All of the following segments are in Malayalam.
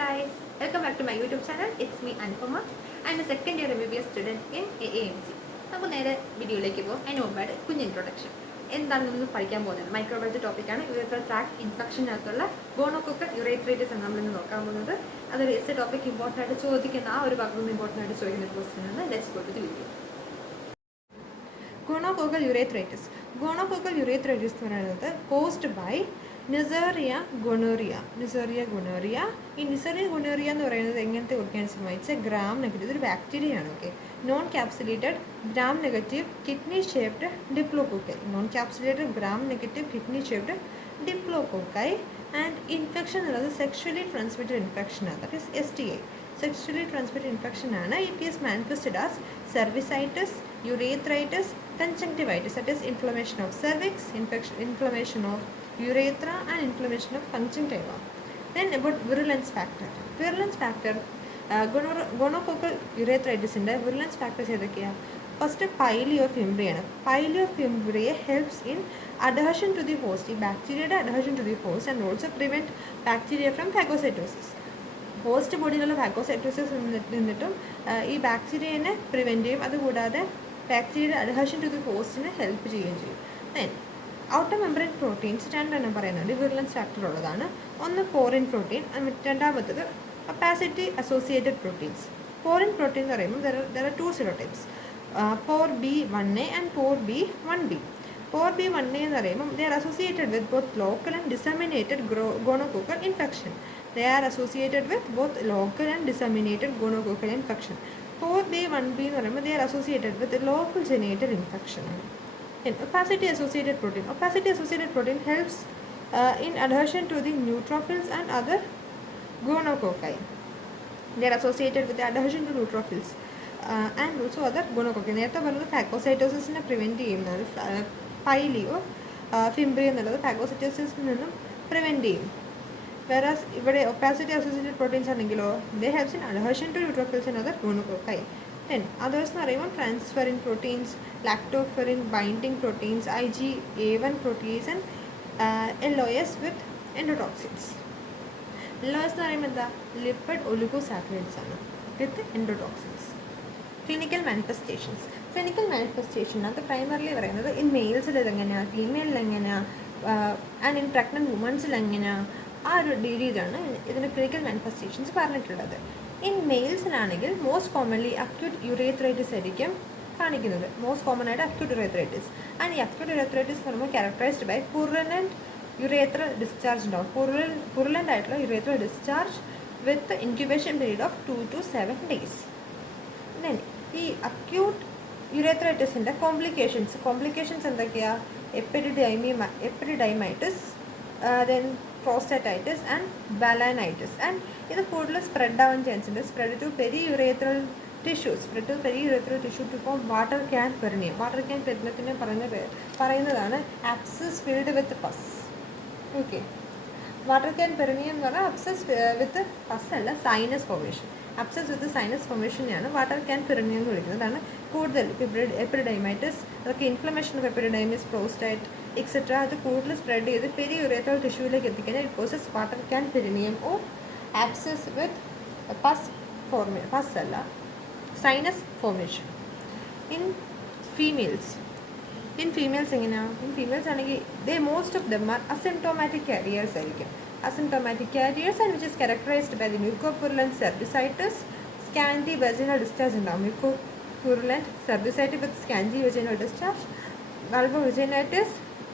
guys, welcome back to my YouTube channel. It's me Anupama. I'm a second year MBBS student in AAMC. നമുക്ക് നേരെ വീഡിയോയിലേക്ക് പോകും. അതിന് മുമ്പായിട്ട് കുഞ്ഞ് ഇൻട്രൊഡക്ഷൻ. എന്താണ് നമ്മൾ പഠിക്കാൻ പോകുന്നത്? മൈക്രോബയോളജി ടോപ്പിക്കാണ്. യൂറിത്രൽ ട്രാക്ട് ഇൻഫെക്ഷനകത്തുള്ള ഗോണോകോക്കൽ യുറേത്രൈറ്റിസ് ആണ് നമ്മളിന്ന് നോക്കാൻ പോകുന്നത്. അതൊരു എസ് ടോപ്പിക് ഇമ്പോർട്ടൻ്റ് ആയിട്ട് ചോദിക്കുന്ന ആ ഒരു ഭാഗത്ത് ഇമ്പോർട്ടൻ്റ് ആയിട്ട് ചോദിക്കുന്ന ഒരു ക്വസ്റ്റ്യൻ ആണ്. Let's go to the video. Gonococcal urethritis. Gonococcal urethritis എന്ന് പറയുന്നത് caused by Neisseria gonorrhea. Neisseria gonorrhea. ഈ Neisseria gonorrhea എന്ന് പറയുന്നത് എങ്ങനത്തെ ഓർഗാനിസം വായിച്ച ഗ്രാം നെഗറ്റീവ് ഒരു ബാക്ടീരിയ ആണ്. Okay, non capsulated gram negative kidney shaped diplococci. Non capsulated gram negative kidney shaped diplococci. And infection എന്നുള്ളത് സെക്ഷുവലി ട്രാൻസ്മിറ്റഡ് ഇൻഫെക്ഷൻ ആണ്. That is STI. Sexually transmitted infection ആണ്. It is manifested as cervicitis, urethritis, conjunctivitis, that is inflammation of cervix, inflammation of urethra and inflammation of conjunctiva. Then about virulence factor. Virulence factor, gonococcal urethritis inde virulence factors edakkeya? First, pyleofimbriae ആണ്. Pyleofimbriae helps in adhesion to the host. ഈ ബാക്ടീരിയയുടെ adhesion to the host and also prevent bacteria from phagocytosis. Host ബോഡിയിലുള്ള ഫാഗോസൈറ്റോസിസ് നിന്നിട്ടും ഈ ബാക്ടീരിയനെ പ്രിവെൻറ്റ് ചെയ്യും. അതുകൂടാതെ ബാക്ടീരിയയുടെ അഡ്ഹഷൻ ടു ദി ഹോസ്റ്റിനെ ഹെൽപ്പ് ചെയ്യുകയും ചെയ്യും. ദെൻ ഔട്ടർ മെംബ്രെയിൻ പ്രോട്ടീൻസ് രണ്ടെണ്ണം പറയുന്നുണ്ട്, വിറുലൻസ് ഫാക്ടർ ഉള്ളതാണ്. ഒന്ന് പോറിൻ പ്രോട്ടീൻ, രണ്ടാമത്തത് കപ്പാസിറ്റി അസോസിയേറ്റഡ് പ്രോട്ടീൻസ്. പോറിൻ പ്രോട്ടീൻ എന്ന് പറയുമ്പോൾ there are 2 സെറോടൈപ്സ്, POR-B1A and POR-B1B. POR-B1A എന്ന് പറയുമ്പോൾ they are associated with both local and disseminated gonococcal infection. They are associated with both local and disseminated gonococcal infection. POR-B1B എന്ന് പറയുമ്പോൾ they are associated with local genital infection. Then opacity associated protein. Opacity associated protein helps in adhesion to the neutrophils and other gonococci. They are associated with the adhesion to neutrophils and also other gonococci. നേരത്തെ പറഞ്ഞത് ഫാഗോസൈറ്റോസിസിനെ പ്രിവെൻറ്റ് ചെയ്യുന്നതാണ്. ഫിംബ്രി എന്നുള്ളത് ഫാഗോസൈറ്റോസിസിൽ നിന്നും പ്രിവെൻറ്റ് ചെയ്യും. Whereas ഇവിടെ opacity associated proteins ആണെങ്കിലോ they helps in adhesion to neutrophils and other gonococci. Then others എന്ന് പറയുമ്പോൾ transferrin proteins, lactoferrin binding proteins, IgA1 proteins and LOS with endotoxins. LOS എന്ന് പറയുമ്പോൾ എന്താ? ലിപ്പിഡ് ഒലിഗോസാക്കറൈഡ്സ് ആണ് with endotoxins. Clinical manifestations. Clinical manifestation അത് പ്രൈമറിലി പറയുന്നത് ഇൻ മെയിൽസിൽ ഇതെങ്ങനെയാണ്, ഫീമെയിലിൽ എങ്ങനെയാണ്, ആൻഡ് ഇൻ പ്രഗ്നൻറ്റ് വുമൻസിൽ എങ്ങനെയാണ്, ആ ഒരു രീതിയിലാണ് ഇതിൻ്റെ ക്ലിനിക്കൽ മാനിഫെസ്റ്റേഷൻസ് പറഞ്ഞിട്ടുള്ളത്. ഇൻ മെയിൽസിനാണെങ്കിൽ മോസ്റ്റ് കോമൺലി അക്യൂട്ട് യുറേത്രൈറ്റിസ് ആയിരിക്കും കാണിക്കുന്നത്. മോസ്റ്റ് കോമൺ ആയിട്ട് അക്യൂട്ട് യുറേത്രൈറ്റിസ്. ആൻഡ് ഈ അക്യൂട്ട് യുറേത്രൈറ്റിസ് എന്ന് പറയുമ്പോൾ characterized by purulent urethral discharge ഉണ്ടാവും. പുറലൻ്റ് ആയിട്ടുള്ള urethral discharge with incubation period of 2 to 7 days. Then ഈ അക്യൂട്ട് യുറേത്രൈറ്റിസിൻ്റെ കോംപ്ലിക്കേഷൻസ് എന്തൊക്കെയാണ്? Epididymitis, then prostatitis and balanitis. And ഇത് കൂടുതൽ സ്പ്രെഡ് ആവാൻ ചാൻസ് ഉണ്ട്. Spread to periurethral tissue to form water can perineum. Water can പെരിനിയത്തിനെ പറയുന്നതാണ് abscess filled with pus. Okay, water can perineum എന്ന് പറഞ്ഞാൽ അപ്സസ് വിത്ത് പസ് അല്ല, sinus formation. Abscess with sinus ഫോർമേഷനെയാണ് വാട്ടർ ക്യാൻ പെരിനിയം എന്ന് വിളിക്കുന്നത്. അതാണ് കൂടുതൽ എപ്പിഡിഡൈമൈറ്റിസ്, അതൊക്കെ inflammation of epididymis, prostate et cetera അത് കൂടുതൽ സ്പ്രെഡ് ചെയ്ത് പെരിയുറേത്രൽ ടിഷ്യൂവിലേക്ക് എത്തിക്കഴിഞ്ഞാൽ it causes water can perineum or abscess with pus അല്ല, സൈനസ് ഫോർമേഷൻ. ഇൻ ഫീമെയിൽസ് എങ്ങനെയാണ്? ഇൻ ഫീമെയിൽസ് ആണെങ്കിൽ most of them are asymptomatic careers ആയിരിക്കും. Asymptomatic carriers and which is characterized by the mucopurulent cervicitis, scanty vaginal discharge ഉണ്ടാവും. Mucopurulent cervicitis with scanty vaginal discharge. vulvovaginitis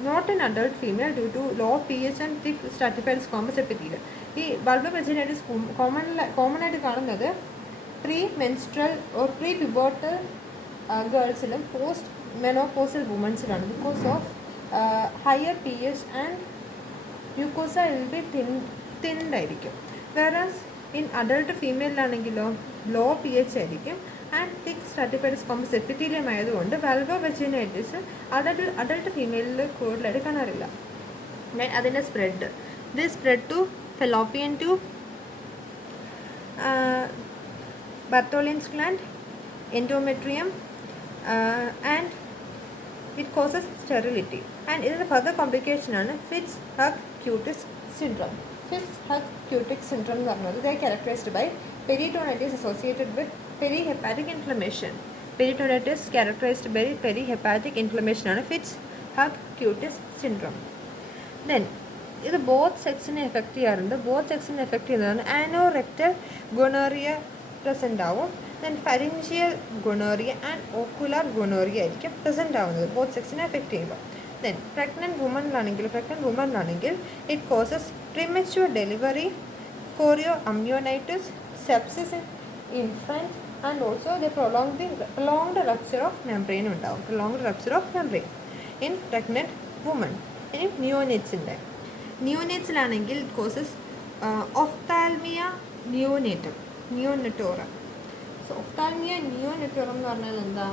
not in adult female due to low pH and thick stratified squamous epithelium. ഈ vulvovaginitis കോമൺ ആയിട്ട് കാണുന്നത് pre menstrual or pre pubertal ഗേൾസിലും പോസ്റ്റ് മെനോപോസൽ വുമൻസിലാണ്. Because of higher pH and mucosa will be thinned ആയിരിക്കും. വേറാസ് ഇൻ അഡൾട്ട് ഫീമെയിലാണെങ്കിലോ ലോ pH ആയിരിക്കും and thick stratified squamous epithelium ആയതുകൊണ്ട് വൾവോവജിനൈറ്റിസ് അഡൾട്ട് ഫീമെയിലിൽ കൂടുതലായിട്ട് കാണാറില്ല. അതിൻ്റെ spread to fallopian tube, Bartholin's gland, endometrium and it causes sterility. And ഇതിൻ്റെ ഫർദർ കോംപ്ലിക്കേഷനാണ് Fitz Hugh Curtis syndrome. Fifth hepatitic syndrome എന്ന് പറഞ്ഞത് they are characterized by peritonitis associated with perihepatic inflammation. Peritonitis characterized by perihepatic inflammation ആണ് ഫിഫ്ത്ത് ഹെപ്പറ്റൈറ്റിസ് സിൻഡ്രോം. ദെൻ ഇത് ബോത്ത് സെക്സിനെ എഫക്റ്റ് ചെയ്യാറുണ്ട്. ബോത്ത് സെക്സിനെ എഫക്റ്റ് ചെയ്യുന്നതാണ് ആനോറെക്ടൽ ഗൊണോറിയ പ്രസൻ്റ് ആവും. Then pharyngeal gonorrhoea and ocular gonorrhoea ആയിരിക്കും പ്രസൻ്റ് ആവുന്നത് ബോത്ത് സെക്സിനെ എഫക്റ്റ് ചെയ്യുമ്പോൾ. ദെൻ പ്രഗ്നൻറ്റ് വുമണിലാണെങ്കിൽ it causes premature delivery, chorioamnionitis, sepsis in infant and also the prolonged rupture of membrane ഉണ്ടാവും. Prolonged rupture of membrane in pregnant woman. ഇനി നിയോനേറ്റ്സിലാണെങ്കിൽ it causes ophthalmia neonatorum. So ophthalmia നിയോനെറ്റോറം എന്ന് പറഞ്ഞാൽ എന്താ?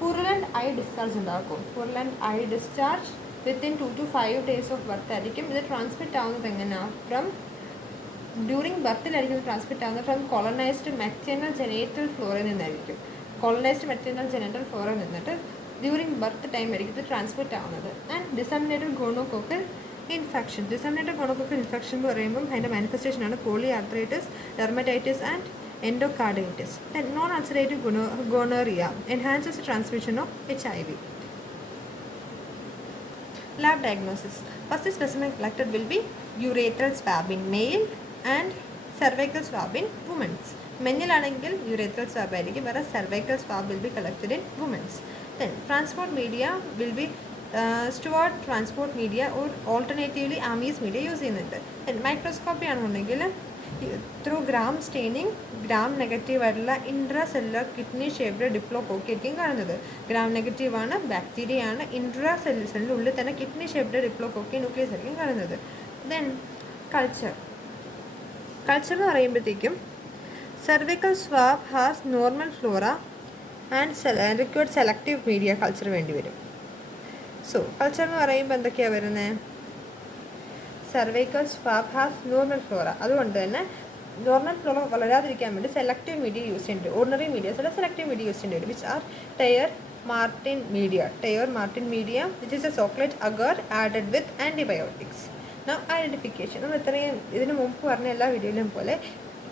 പുറലൻഡ് ഐ ഡിസ്ചാർജ് ഉണ്ടാക്കും. Purulent eye discharge within 2 to 5 days of birth ആയിരിക്കും. ഇത് ട്രാൻസ്മിറ്റ് ആവുന്നത് എങ്ങനെയാണ്? ഡ്യൂറിങ് ബർത്തിലായിരിക്കും ഇത് ട്രാൻസ്മിറ്റ് ആവുന്നത് ഫ്രം കോളനൈസ്ഡ് മെറ്റേണൽ ജെനൈറ്റൽ ഫ്ലോറിൽ നിന്നായിരിക്കും. കോളനൈസ്ഡ് മെറ്റേണൽ ജെനൈറ്റൽ ഫ്ലോറിൽ നിന്നിട്ട് ഡ്യൂറിങ് ബർത്ത് ടൈം ആയിരിക്കും ഇത് ട്രാൻസ്മിറ്റ് ആവുന്നത്. And disseminated gonococcal infection. Disseminated gonococcal infection എന്ന് പറയുമ്പം അതിൻ്റെ മാനിഫെസ്റ്റേഷനാണ് polyarthritis, dermatitis and endocarditis. Then non-ulcerative gonorrhea enhances the transmission of HIV. Lab diagnosis. First specimen collected will be urethral swab in male and cervical swab in women. മെന്നിലാണെങ്കിൽ urethral swab ആയിരിക്കും, whereas cervical swab will be collected in women. Then transport media will be steward transport media or alternatively Ames media use ചെയ്യുന്നുണ്ട്. Then microscopy ആണെന്നുണ്ടെങ്കിൽ through gram staining gram negative ആയിട്ടുള്ള ഇൻട്രാ സെല്ലുലർ കിഡ്നി ഷേപ്ഡ് ഡിപ്ലോകോക്കി ആയിരിക്കും കാണുന്നത്. ഗ്രാം നെഗറ്റീവ് ആണ്, ബാക്ടീരിയ ആണ്. ഇൻട്രാ സെല്ലിൻ്റെ ഉള്ളിൽ തന്നെ കിഡ്നി ഷേപ്ഡ് ഡിപ്ലോകോക്കി ന്യൂക്ലിയസ് ആയിരിക്കും കാണുന്നത്. ദെൻ കൾച്ചർ എന്ന് പറയുമ്പോഴത്തേക്കും cervical swab has normal flora and required selective media culture വേണ്ടി വരും. സോ കൾച്ചർ എന്ന് പറയുമ്പോൾ എന്തൊക്കെയാണ് വരുന്നത്? cervical swab has normal flora. അതുകൊണ്ട് തന്നെ നോർമൽ ഫ്ലോറ വളരാതിരിക്കാൻ വേണ്ടി സെലക്റ്റീവ് മീഡിയ യൂസ് ചെയ്യേണ്ടി വരും. ഓർഡിനറി മീഡിയ അല്ല സെലക്റ്റീവ് മീഡിയ യൂസ് ചെയ്യേണ്ടി വരും. Which are Thayer Martin media which is a chocolate agar added with antibiotics. Now identification. നമ്മൾ ഇത്രയും ഇതിന് മുമ്പ് പറഞ്ഞ എല്ലാ വീഡിയോയിലും പോലെ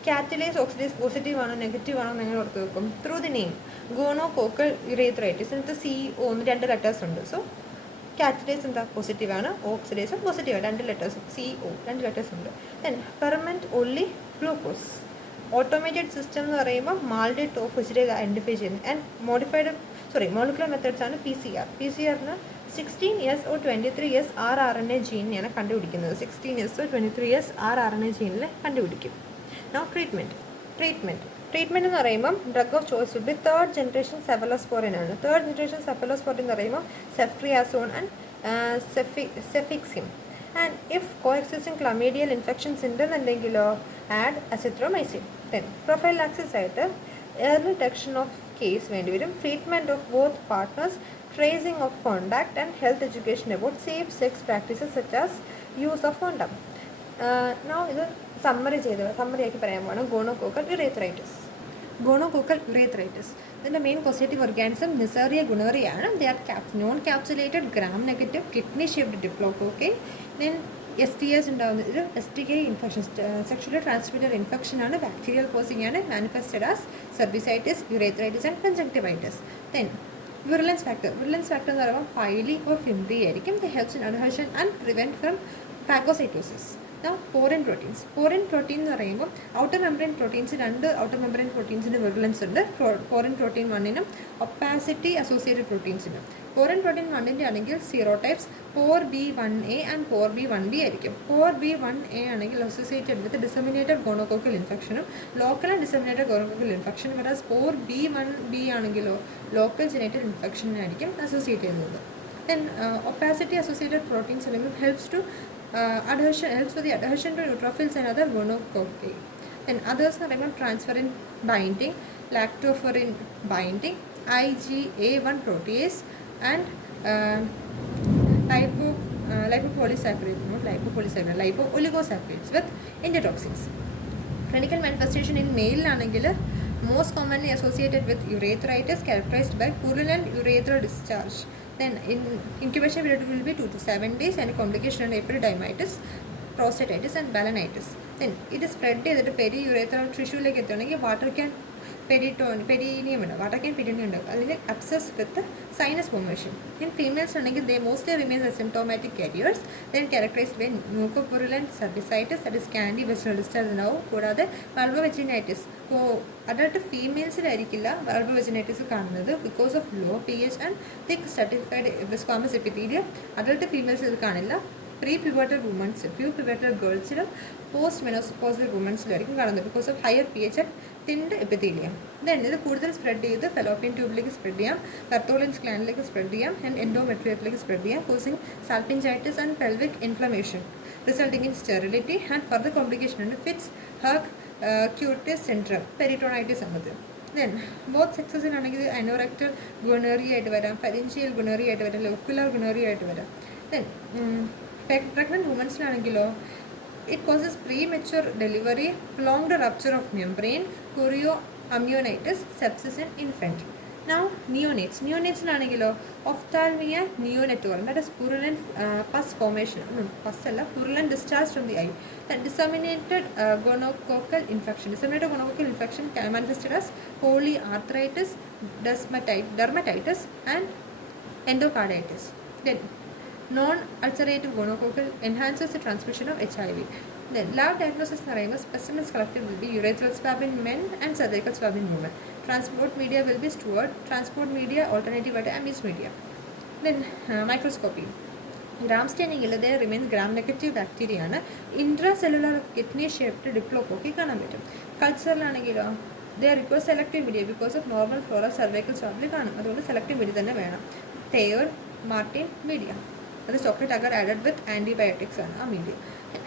കാറ്റലേസ് ഓക്സിഡേസ് പോസിറ്റീവ് ആണോ നെഗറ്റീവ് ആണോ എന്ന് എങ്ങനെ ഓർത്ത് വെക്കും? Through the name gonococcal urethritis. എന്നിട്ട് CO എന്ന് 2 ലെറ്റേഴ്സ് ഉണ്ട്. സോ കാറ്റലേസ് എന്താ? പോസിറ്റീവാണ്. ഓക്സിഡേസും പോസിറ്റീവാണ്. 2 ലെറ്റേഴ്സ് CO 2 ലെറ്റേഴ്സ് ഉണ്ട്. Then ferment only glucose. Automated system എന്ന് പറയുമ്പോൾ മാൾഡി ടോപ്പ് വെച്ചിട്ട് ഐഡൻറ്റിഫൈ ചെയ്യുന്നത്. ആൻഡ് മോളിക്കുലർ മെത്തേഡ്സ് ആണ് PCR-ന് 16 years or 23 years rRNA ജീനിനെയാണ് കണ്ടുപിടിക്കുന്നത്. 16 years or 23 years rRNA ജീനിൽ കണ്ടുപിടിക്കും. നൗ ട്രീറ്റ്മെൻറ്റ് എന്ന് പറയുമ്പം drug of choice would be third generation cephalosporin ആണ്. തേർഡ് ജനറേഷൻ സെഫലോസ്പോറിൻ എന്ന് പറയുമ്പോൾ ceftriaxone and cefixime. And if coexisting chlamydial infections ഉണ്ടെന്നുണ്ടെങ്കിലോ ആഡ് അസിത്രോമൈസിൻ. ദെൻ പ്രൊഫൈലാക്സിസ് ആയിട്ട് ഏർലി ഡിറ്റക്ഷൻ ഓഫ് കേസ് വേണ്ടി വരും. Treatment of both partners, tracing of contact and health education about safe sex practices such as use of condom. ഇത് സമ്മറിയാക്കി പറയാൻ പോകണം. Gonococcal urethritis. ഇതിൻ്റെ main positive organism Neisseria gonorrhoea ആണ്. They are non capsulated gram negative kidney shaped diplococci. Then STIs ഉണ്ടാകുന്നത് ഒരു STK infection, sexually transmitted infection ആണ്. ബാക്ടീരിയൽ കോസിംഗ് ആണ്. Manifested as cervicitis, urethritis and conjunctivitis. Then virulence factor എന്ന് പറയുമ്പോൾ പൈലി ഓർ ഫിംബ്രി ആയിരിക്കും. The helps in adhesion and prevent from phagocytosis. Porin protein എന്ന് പറയുമ്പോൾ outer membrane proteins, 2 outer membrane പ്രോട്ടീൻസിന് വിറുലൻസ് ഉണ്ട്. പോറിൻ പ്രോട്ടീൻ 1നും ഒപ്പാസിറ്റി അസോസിയേറ്റഡ് പ്രോട്ടീൻസിനും. പോറിൻ പ്രോട്ടീൻ 1ൻ്റെ ആണെങ്കിൽ സീറോടൈപ്സ് 4B1A ആൻഡ് 4B1B ആയിരിക്കും. 4B1A ആണെങ്കിൽ അസോസിയേറ്റഡ് വിത്ത് ഡിസെമിനേറ്റഡ് ഗോണോകോക്കൽ ഇൻഫെക്ഷനും local and disseminated gonococcal infection. Whereas 4B1B ആണെങ്കിലോ ലോക്കൽ ജെനൈറ്റൽ ഇൻഫെക്ഷനായിരിക്കും അസോസിയേറ്റ് ചെയ്യുന്നത്. ദെൻ ഒപ്പാസിറ്റി അസോസിയേറ്റഡ് പ്രോട്ടീൻസ് അല്ലെങ്കിൽ helps for the adhesion to neutrophils and other gonococci. Then others എന്ന് പറയുമ്പോൾ transferrin binding, lactoferrin binding, IgA1 protease and lipo-oligosaccharides with endotoxins. Clinical manifestation in male ആണെങ്കിൽ most commonly associated with urethritis characterized by purulent urethral discharge. Then incubation period will be 2 to 7 days and complication and epididymitis. prostatitis and balanitis. Then it is spread ചെയ്തിട്ട് പെരിയൂറേത്രൽ ടിഷ്യൂലേക്ക് എത്തുകയാണെങ്കിൽ വാട്ടർ ക്യാൻ പെരിനിയം ഉണ്ട്, വാട്ടർ ക്യാൻ പെരിനിയം ഉണ്ട്. അതിൽ abscess with sinus formation. In females ഉണ്ടെങ്കിൽ they mostly remains asymptomatic carriers, then characterized by mucopurulent cervicitis, that is scanty vaginal discharge ഉണ്ടാവും. കൂടാതെ വൾവോവെജിനൈറ്റിസ്. ഇപ്പോൾ അഡൾട്ട് ഫീമെയിൽസിലായിരിക്കില്ല വൾവോവെജിനൈറ്റിസ് കാണുന്നത് because of low P H and thick stratified squamous epithelium. Adult females ഇത് കാണില്ല. പ്രീ പ്യൂബർട്ടൽ വുമൻസ്, പ്യൂബർട്ടൽ ഗേൾസിലും പോസ്റ്റ് മെനോപോസൽ വുമൻസിലായിരിക്കും കാണുന്നത് because of higher P H and thinned epithelium. Then ഇത് കൂടുതൽ സ്പ്രെഡ് ചെയ്ത് ഫെലോപ്പിയൻ ട്യൂബിലേക്ക് സ്പ്രെഡ് ചെയ്യാം, ബർത്തോളിൻസ് ഗ്ലാൻഡിലേക്ക് സ്പ്രെഡ് ചെയ്യാം ആൻഡ് എൻഡോമെട്രിയത്തിലേക്ക് സ്പ്രെഡ് ചെയ്യാം, causing salpingitis and pelvic inflammation resulting in sterility and further complication ഉണ്ട് ഫിറ്റ്സ് ഹർക്ക് ക്യൂട്ടിസ് സിൻഡ്രം പെരിറ്റോണൈറ്റിസ് എന്നത്. ദെൻ ബോത്ത് സെക്സസിനാണെങ്കിൽ അനോറക്ടൽ ഗുണേറിയ ആയിട്ട് വരാം, ഫെരിഞ്ചിയൽ ഗുണേറിയ ആയിട്ട് വരാം, ലോക്കുലർ ഗുണേറിയ ആയിട്ട് വരാം. Then pregnant womenസിലാണെങ്കിലോ it causes premature delivery, prolonged rupture of membrane, chorioamnionitis, sepsis in infant. Now neonates ophthalmia neonatorum, that is purulent pus formation, pus alla purulent discharge from the eye. Then disseminated gonococcal infection can manifested as polyarthritis, dermatitis and endocarditis. Then non-ulcerative gonococcal enhances the transmission of HIV. Then lab diagnosis എന്ന് പറയുമ്പോൾ specimens collected will be urethral swab in men and cervical swab in women. Transport media will be stored. Transport media alternative ആയിട്ട് amines media. Then microscopy. gram staining there remains gram negative bacteria ആണ്. Intracellular kidney shaped diplococci കാണാൻ പറ്റും. കൾച്ചറിലാണെങ്കിലോ they require selective media because of normal flora cervical swab കാണും. അതുകൊണ്ട് selective media തന്നെ വേണം. Thayer Martin media. അത് chocolate agar added with antibiotics ആണ് ആ medium.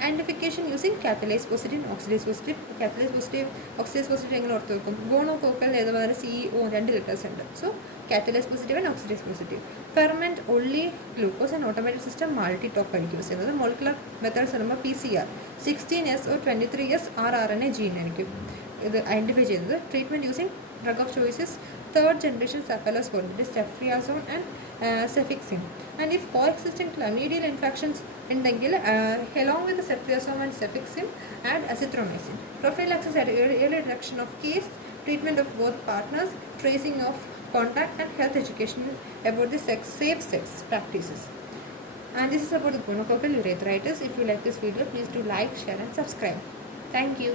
Identification using catalase positive oxidase positive. Catalase positive oxidase positive എങ്ങനെ ഓർത്ത് വെക്കും? ഗോണോകോക്കൽ ഏതുപോലെ CEO 2 ലെറ്റേഴ്സ് ഉണ്ട്. So catalase positive and oxidase positive. Ferment only glucose and automatic system MALDI TOF ആയിരിക്കും യൂസ് ചെയ്യുന്നത്. മോളിക്കുലർ മെത്തേഡ്സ് പറയുമ്പോൾ PCR 16S or 23S rRNA gene ആയിരിക്കും ഇത് ഐഡൻറ്റിഫൈ ചെയ്യുന്നത്. Treatment using drug of choices third generation cephalosporin, that is ceftriaxone and cefixime. And if coexisting chlamydial infections ഉണ്ടെങ്കിൽ along with the ceftriaxone and cefixime add azithromycin. Prophylaxis at early detection of case, treatment of both partners, tracing of contact and health education about the safe sex practices. And this is about the gonococcal urethritis. If you like this video, please do like, share and subscribe. Thank you.